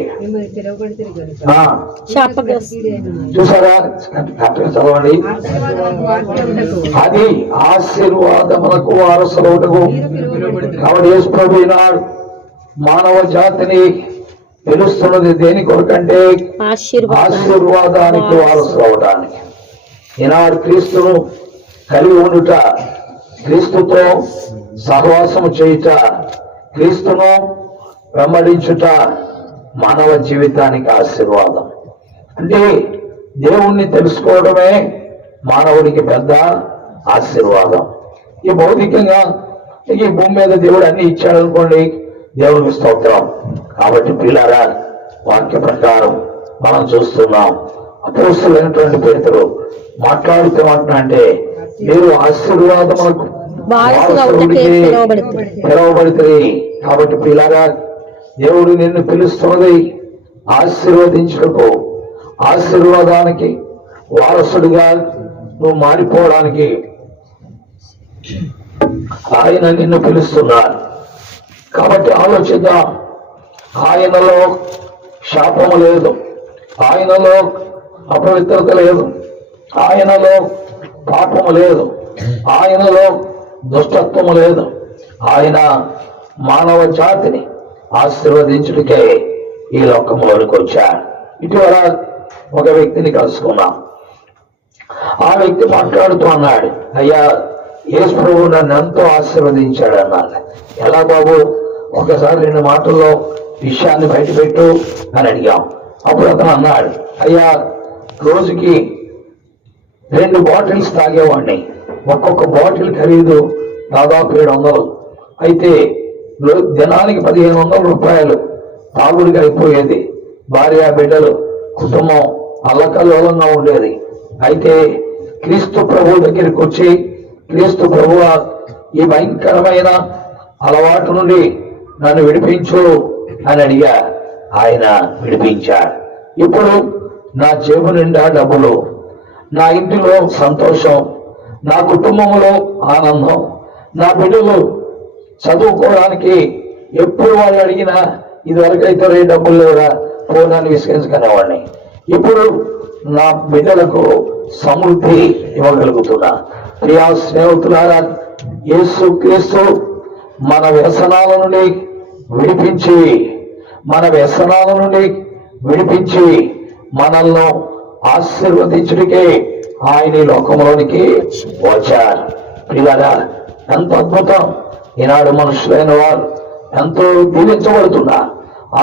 చూసారా, కరెక్ట్గా చదవండి. అది ఆశీర్వాదములకు వారసులవుటకు. కాబట్టి యేసు ప్రభువు నాడు మానవ జాతిని పిలుస్తున్నది దేని కొరకంటే ఆశీర్వాదానికి వారసులు అవడానికి. ఈనాడు క్రీస్తును కలిగి ఉండుట, క్రీస్తుతో సహవాసము చేయుట, క్రీస్తును వెంబడించుట మానవ జీవితానికి ఆశీర్వాదం. అంటే దేవుణ్ణి తెలుసుకోవడమే మానవుడికి పెద్ద ఆశీర్వాదం. ఈ భౌతికంగా ఈ భూమి మీద దేవుడు అన్ని ఇచ్చాడు అనుకోండి, దేవుడికి స్తోత్రం. కాబట్టి పిల్లారా, వాక్య ప్రకారం మనం చూస్తున్నాం. అపోస్తలుడైనటువంటి పేతురు మాట్లాడుతూ అంటే మీరు ఆశీర్వాదములకు పిలువబడితే. కాబట్టి పిల్లారా, దేవుడు నిన్ను పిలుస్తున్నది ఆశీర్వదించుటకు, ఆశీర్వాదానికి వారసుడిగా నువ్వు మారిపోవడానికి ఆయన నిన్ను పిలుస్తున్నాడు. కాబట్టి ఆలోచిద్దాం. ఆయనలో శాపము లేదు, ఆయనలో అపవిత్రత లేదు, ఆయనలో పాపము లేదు, ఆయనలో దుష్టత్వము లేదు. ఆయన మానవ జాతిని ఆశీర్వదించుడికే ఈ లోకంలోనికి వచ్చాడు. ఇటీవల ఒక వ్యక్తిని కలుసుకున్నాం. ఆ వ్యక్తి మాట్లాడుతూ అన్నాడు, అయ్యా యేసు ప్రభువు నన్ను ఎంతో ఆశీర్వదించాడు అన్నాడు. ఎలా బాబు, ఒకసారి 2 మాటల్లో విషయాన్ని బయటపెట్టు అని అడిగాం. అప్పుడు అతను అన్నాడు, అయ్యా రోజుకి 2 బాటిల్స్ తాగేవాడిని. ఒక్కొక్క బాటిల్ ఖరీదు దాదాపు 700. అయితే దినానికి 1500 రూపాయలు తాగుడికి అయిపోయేది. భార్య బిడ్డలు కుటుంబం అల్లకల్లోలంగా ఉండేది. అయితే క్రీస్తు ప్రభు దగ్గరికి వచ్చి, క్రీస్తు ప్రభువ ఈ భయంకరమైన అలవాటు నుండి నన్ను విడిపించు అని అడిగా. ఆయన విడిపించాడు. ఇప్పుడు నా జేబు నిండా డబ్బులు, నా ఇంటిలో సంతోషం, నా కుటుంబంలో ఆనందం, నా బిడ్డలు చదువుకోవడానికి ఎప్పుడు వాళ్ళు అడిగినా ఇదివరకైతే డబ్బులు లేవురా పోనాన్ని విసిగించుకునేవాడిని. ఇప్పుడు నా బిడ్డలకు సమృద్ధి ఇవ్వగలుగుతున్నా. ప్రియా స్నేహితులారా, యేసుక్రీస్తు మన వ్యసనాల నుండి విడిపించి మనల్ని ఆశీర్వదించుడికే ఆయన ఈ లోకంలోనికి వచ్చారు. ప్రియులారా, ఎంత అద్భుతం! ఈనాడు మనుషులైన వారు ఎంతో దీవించబడుతున్నారు,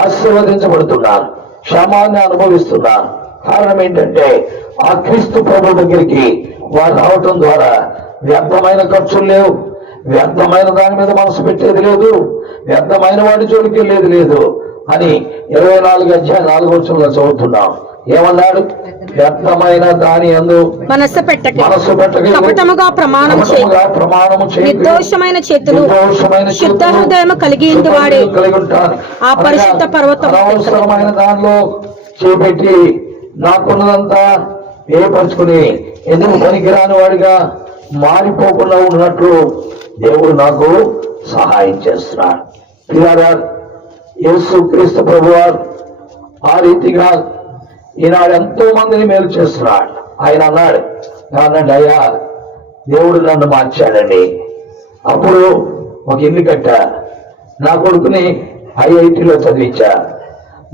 ఆశీర్వదించబడుతున్నారు, క్షేమాన్ని అనుభవిస్తున్నారు. కారణం ఏంటంటే ఆ క్రీస్తు ప్రభు దగ్గరికి వారు రావటం ద్వారా వ్యర్థమైన ఖర్చులు లేవు, వ్యర్థమైన దాని మీద మనసు పెట్టేది లేదు, వ్యర్థమైన వాడి జోలికి వెళ్ళేది లేదు. అని 24:4 చదువుతున్నాం. ఏమన్నాడు? వ్యర్థమైన దాని యందు మనస్సు పెట్టక మనస్సు పెట్టక కపటముగా ప్రమాణము చేయి నిర్దోషమైన చేతులు శుద్ధ హృదయము కలిగి వాడే ఆ పరిశుద్ధ పర్వతం అనవసరమైన దానిలో చేపెట్టి నాకున్నదంతా ఏర్పరచుకుని ఎందుకు పనికిరాని వాడిగా మారిపోకుండా ఉన్నట్లు దేవుడు నాకు సహాయం చేస్తున్నాడు. పిల్లారా, యేసు క్రీస్తు ప్రభువారు ఆ రీతిగా ఈనాడు ఎంతో మందిని మేలు చేస్తున్నాడు. ఆయన అన్నాడు, అయ్యా దేవుడు నన్ను మార్చాడండి. అప్పుడు ఒక ఇల్లు కట్టా, నా కొడుకుని IITలో చదివించా,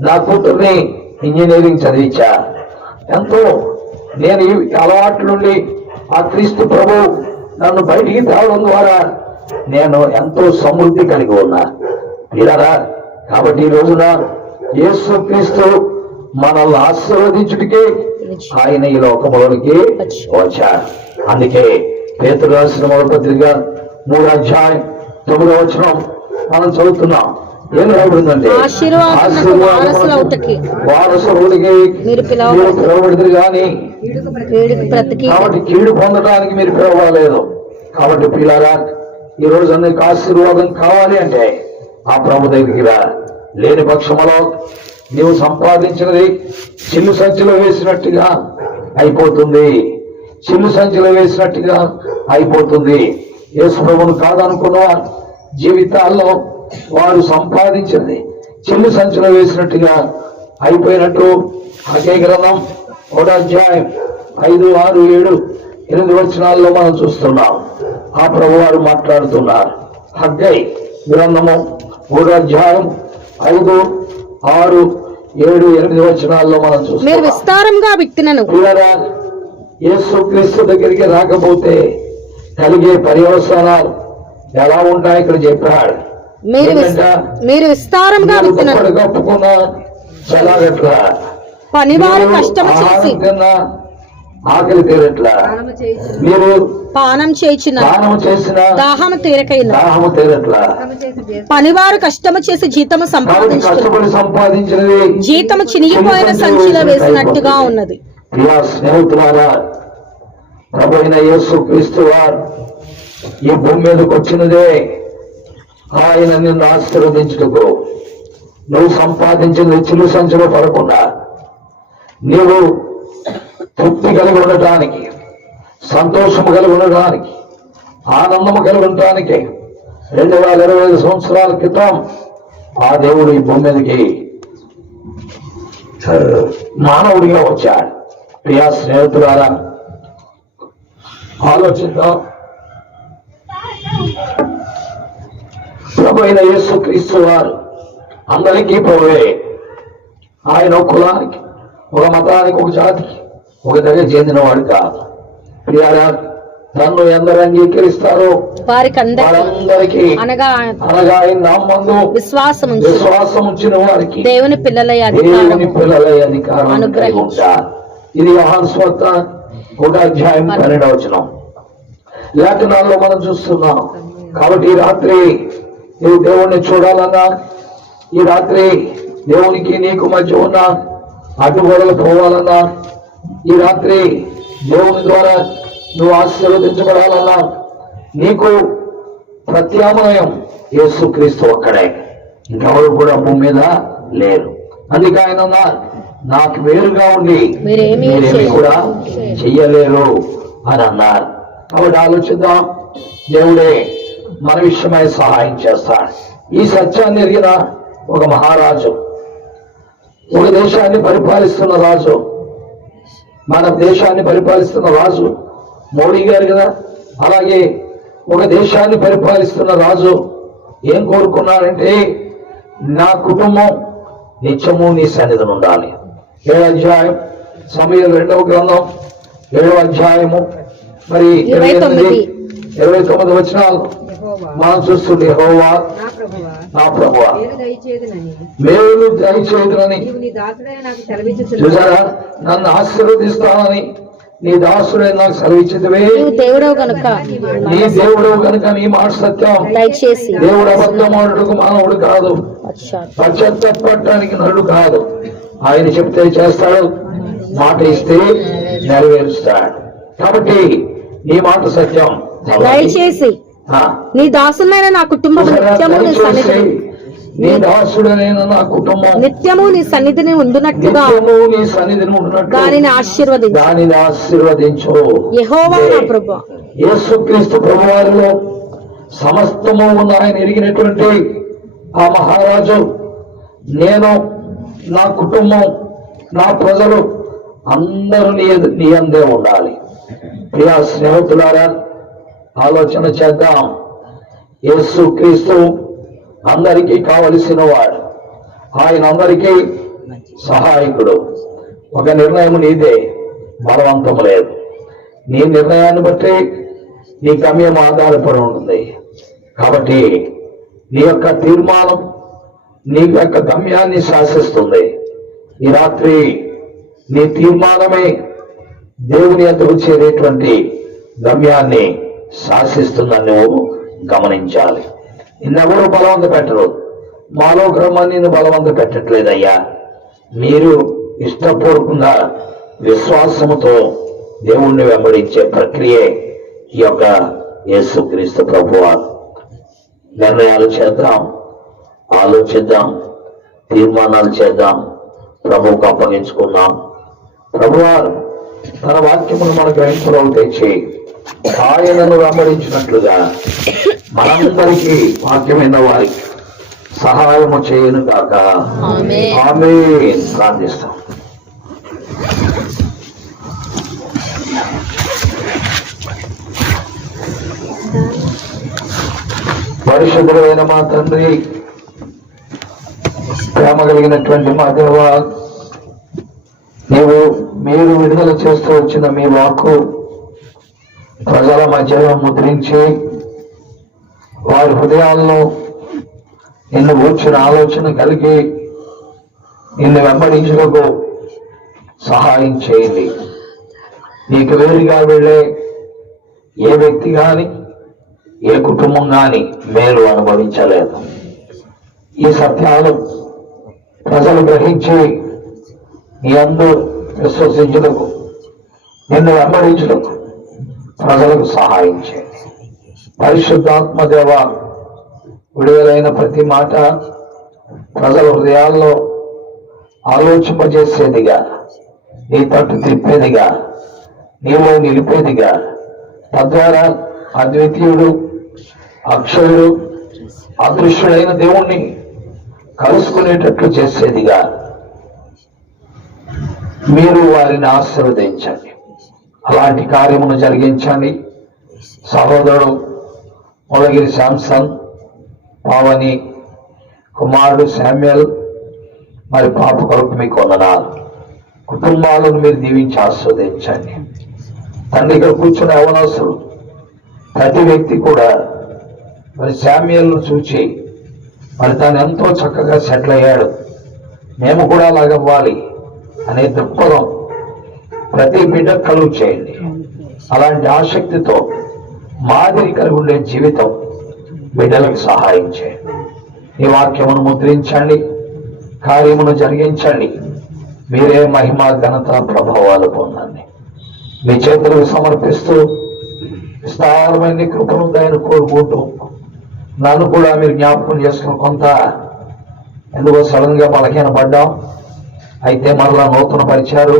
నా కూతుర్ని ఇంజనీరింగ్ చదివించా. ఎంతో నేను ఈ అలవాట్ల నుండి ఆ క్రీస్తు ప్రభు నన్ను బయటికి తేవడం ద్వారా నేను ఎంతో సమృద్ధి కలిగి ఉన్నా. పిల్లరా, కాబట్టి ఈ రోజున యేసు క్రీస్తు మనల్ని ఆశీర్వదించుడికి ఆయన ఈ లోకంలోనికి వచ్చాడు. అందుకే పేతురు రాసిన మొదటి పత్రిక 3:9 మనం చదువుతున్నాం. ఏం రాబడిందంటే వారసుడికి మీరు పిలవబడితే గాని కాబట్టి కీడు పొందడానికి మీరు పిలవలేదు. కాబట్టి పిల్లరా, ఈ రోజు నీకు ఆశీర్వాదం కావాలి అంటే ఆ ప్రభు దగ్గరికి రా. లేని పక్షంలో నీవు సంపాదించినది చిల్లు సంచిలో వేసినట్టుగా అయిపోతుంది. చిల్లు సంచిలో వేసినట్టుగా అయిపోతుంది. యేసు ప్రభువును కాదనుకున్న జీవితాల్లో వారు సంపాదించినది చిల్లు సంచిలో వేసినట్టుగా అయిపోయినట్టు హగ్గై గ్రంథం 1:5, 6, 7, 8 వచనాల్లో మనం చూస్తున్నాం. ఆ ప్రభు వారు మాట్లాడుతున్నారు. హగ్గై గ్రంథము 1:5, 6, 7, 8 వచనాల్లో మనం చూస్తాం. మీరు విస్తారంగా విత్తినను యేసు క్రీస్తు దగ్గరికి రాకపోతే కలిగే పర్యవసానాలు ఎలా ఉంటాయి ఇక్కడ చెప్పాడు. మీరు విస్తారంగా విత్తినను కప్పుకున్న చలాగట్లా, పనివారు కష్టము చేసి ఆకలి తీరట్లా, మీరు పానం చేసిన దాహము తీరట్లా, పనివారు కష్టము చేసి జీతము సంపాదించినది జీతము చినిగిపోయిన సంచిలో వేసినట్టుగా ఉన్నది. ప్రియా స్నేహితులారా, ప్రభు అయిన యేసు క్రీస్తు వారు ఈ భూమి మీదకి వచ్చినదే ఆయన నిన్ను ఆశీర్వదించుటకు. నువ్వు సంపాదించిన చిల్లు సంచిలో పడకుండా నీవు తృప్తి కలిగి ఉండటానికి, సంతోషము కలిగి ఉండడానికి, ఆనందము కలిగి ఉండటానికి 2025 సంవత్సరాల క్రితం ఆ దేవుడు ఈ భూమి మీదకి మానవుడిగా వచ్చాడు. ప్రియా స్నేహితులారా, ఆలోచిద్దాం. ప్రభు అయిన యేసు క్రీస్తు వారు అందరికీ ప్రభువే. ఆయన ఒక కులానికి, ఒక మతానికి, ఒక జాతికి, ఒక దగ్గర చెందినవాడు కాదు. ప్రియారా, నన్ను ఎందరు అంగీకరిస్తారో వారందరికీ అనగా ఆయన నామందు విశ్వాసం ఉంచిన వారికి దేవుని పిల్లలై అధికారం అనుగ్రహించారు. ఇది యోహాను సువార్త 1:12 లేఖనాల్లో మనం చూస్తున్నాం. కాబట్టి ఈ రాత్రి నువ్వు దేవుణ్ణి చూడాలన్నా, ఈ రాత్రి దేవునికి నీకు మధ్య ఉన్న అడ్డుగోడలు పోవాలన్నా, ఈ రాత్రి దేవుని ద్వారా నువ్వు ఆశీర్వదించబడాలన్నా నీకు ప్రత్యామ్నాయం యేసు క్రీస్తు ఒక్కడే, ఇంకెవరు కూడా భూమి మీద లేరు. అందుకే ఆయన నాకు వేరుగా ఉండి మీరేమి కూడా చెయ్యలేరు అని అన్నారు. కాబట్టి ఆలోచిద్దాం. దేవుడే మన విషయమై సహాయం చేస్తాడు. ఈ సత్యాన్ని ఎరిగిన ఒక మహారాజు, ఒక దేశాన్ని పరిపాలిస్తున్న రాజు, మన దేశాన్ని పరిపాలిస్తున్న రాజు మోడీ గారు కదా. అలాగే ఒక దేశాన్ని పరిపాలిస్తున్న రాజు ఏం కోరుకున్నాడంటే, నా కుటుంబం నిత్యము నీ సన్నిధిని ఉండాలి. 7వ అధ్యాయం సమూయేలు 2వ గ్రంథం 7వ అధ్యాయము మరి 29 వచనాలు మనం చూస్తుంటే, యెహోవా నా ప్రభువా మేలు దయచేయుదునని చూసారా, నన్ను ఆశీర్వదిస్తానని నీ దాసుడే నాకు సెలవిచ్చితివే. నీ దేవుడవు కనుక నీ మాట సత్యం. దేవుడు అబద్ధం ఆడుటకు మానవుడు కాదు. పశ్చాత్తాపడటానికి నరుడు కాదు. ఆయన చెప్తే చేస్తాడు, మాట ఇస్తే నెరవేరుస్తాడు. కాబట్టి నీ మాట సత్యం. దయచేసి నీ దాసులైన నా కుటుంబం నిత్యము నీ సన్నిధిని నీ దాసుడనైన నా కుటుంబం నిత్యము నీ సన్నిధిని ఉండునట్లుగా నీ సన్నిధిని ఉండునట్లు దానిని ఆశీర్వదించు. యెహోవా నా ప్రభువా, యేసుక్రీస్తు ప్రభువారిలో సమస్తము ఉన్న ఆయన ఎరిగినటువంటి ఆ మహారాజు, నేను, నా కుటుంబం, నా ప్రజలు అందరూ నీ అందే ఉండాలి. ప్రియా స్నేహితులారా, ఆలోచన చేద్దాం. యేసుక్రీస్తు అందరికీ కావలసిన వాడు, ఆయన అందరికీ సహాయకుడు. ఒక నిర్ణయం నీదే, బలవంతం లేదు. నీ నిర్ణయాన్ని బట్టి నీ గమ్యం ఆధారపడి ఉంటుంది. కాబట్టి నీ యొక్క తీర్మానం నీ యొక్క గమ్యాన్ని శాసిస్తుంది. ఈ రాత్రి నీ తీర్మానమే దేవుని ఎదురు చేరేటువంటి గమ్యాన్ని శాసిస్తుందని నువ్వు గమనించాలి. నిన్నెవరూ బలవంత పెట్టరు. మాలో క్రమాన్ని నిన్ను బలవంత పెట్టట్లేదయ్యా. మీరు ఇష్టపూర్వకంగా విశ్వాసముతో దేవుణ్ణి వెంబడించే ప్రక్రియే ఈ యొక్క యేసుక్రీస్తు ప్రభువారు. నిర్ణయాలు చేద్దాం, ఆలోచిద్దాం, తీర్మానాలు చేద్దాం, ప్రభువుకు అప్పగించుకుందాం. ప్రభువారు తన వాక్యమును మన గ్రహింపులోకి తెచ్చి ఆయనను వెంబడించినట్లుగా మనందరికీ వాక్యమైన వారికి సహాయము చేయను కాక. ఆమేన్. ప్రార్థిస్తాం. పరిశుద్ధుడైన మా తండ్రి, ప్రేమ కలిగినటువంటి మా దేవా, మీరు విడుదల చేస్తూ వచ్చిన మీ వాక్కు ప్రజల మధ్యలో ముద్రించి వారి హృదయాల్లో నిన్ను కూర్చున్న ఆలోచన కలిగి నిన్ను వెంబడించుటకు సహాయం చేయండి. నీకు వేరుగా వెళ్ళే ఏ వ్యక్తి కానీ ఏ కుటుంబం కానీ మేలు అనుభవించలేదు. ఈ సత్యాలు ప్రజలు గ్రహించి నీ అందు విశ్వసించుటకు, నిన్ను వెంబడించుటకు ప్రజలకు సహాయం చేయండి. పరిశుద్ధాత్మ దేవ, విడుదలైన ప్రతి మాట ప్రజల హృదయాల్లో ఆలోచింపజేసేదిగా, నీ తట్టు తిప్పేదిగా, నీలో నిలిపేదిగా, తద్వారా అద్వితీయుడు, అక్షరుడు, అదృశ్యుడైన దేవుణ్ణి కలుసుకునేటట్లు చేసేదిగా మీరు వారిని ఆశీర్వదించండి. అలాంటి కార్యమును జరిగించండి. సహోదరుడు మొదగిరి శాంసన్, పావని కుమారుడు శామ్యుయల్, మరి పాప కొరకు మీకు వందనాలు. కుటుంబాలను మీరు దీవించి ఆస్వాదించండి. తండ్రి, ఇక్కడ కూర్చున్న యవనస్తులు ప్రతి వ్యక్తి కూడా మరి శామ్యుయల్ను చూచి మరి తాను ఎంతో చక్కగా సెటిల్ అయ్యాడు, మేము కూడా అలాగవ్వాలి అనే దృక్పథం ప్రతి బిడ్డ కలుగు చేయండి. అలాంటి ఆసక్తితో మాదిరి కలిగి ఉండే జీవితం బిడ్డలకు సహాయం చేయండి. ఈ వాక్యమును ముద్రించండి, కార్యమును జరిగించండి. మీరే మహిమ, ఘనత, ప్రభావాలు పొందండి. మీ చేతులకు సమర్పిస్తూ విస్తారమైన కృపను దయను కోరుకుంటూ నన్ను కూడా మీరు జ్ఞాపకం చేసుకుని కొంత ఎందుకో సడన్ గా బలహీనపడ్డాం, అయితే మరలా నూతన పరిచారు.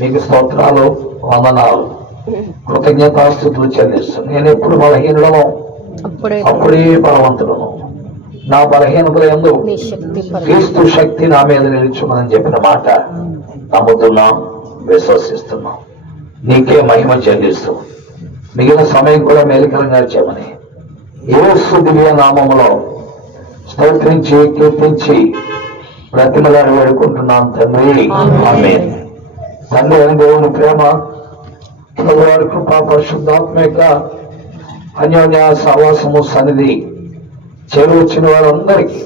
మీకు స్తోత్రాలు, వందనాలు, కృతజ్ఞతాస్తుతులు చెల్లిస్తున్నాను. నేను ఎప్పుడు బలహీనుడను అప్పుడే బలవంతుడను. నా బలహీనతల యందు క్రీస్తు శక్తి నా మీద నిలుచున్నదని చెప్పిన మాట నమ్ముతున్నాం, విశ్వసిస్తున్నాం. నీకే మహిమ చెల్లిస్తూ మిగిలిన సమయం కూడా మేలుకరంగా చేయమని యేసు దివ్య నామములో స్తోత్రించి కీర్తించి బ్రతిమలాడి వేడుకుంటున్నాం తండ్రి. ఆమేన్. తండ్రి అయిన దేవుని ప్రేమ, ప్రభువారి కృప, పరిశుద్ధాత్మ యొక్క అన్యోన్య సహవాసము సన్నిధి చేరువచ్చిన వారందరికీ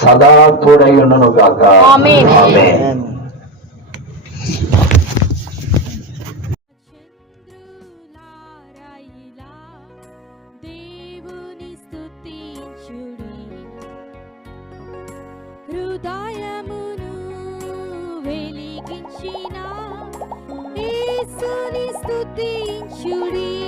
సదా తోడై ఉండును గాక. ఆమేన్. దేవుని స్తుతించుడి, హృదయమును వెలిగించిన యేసుని స్తుతించుడి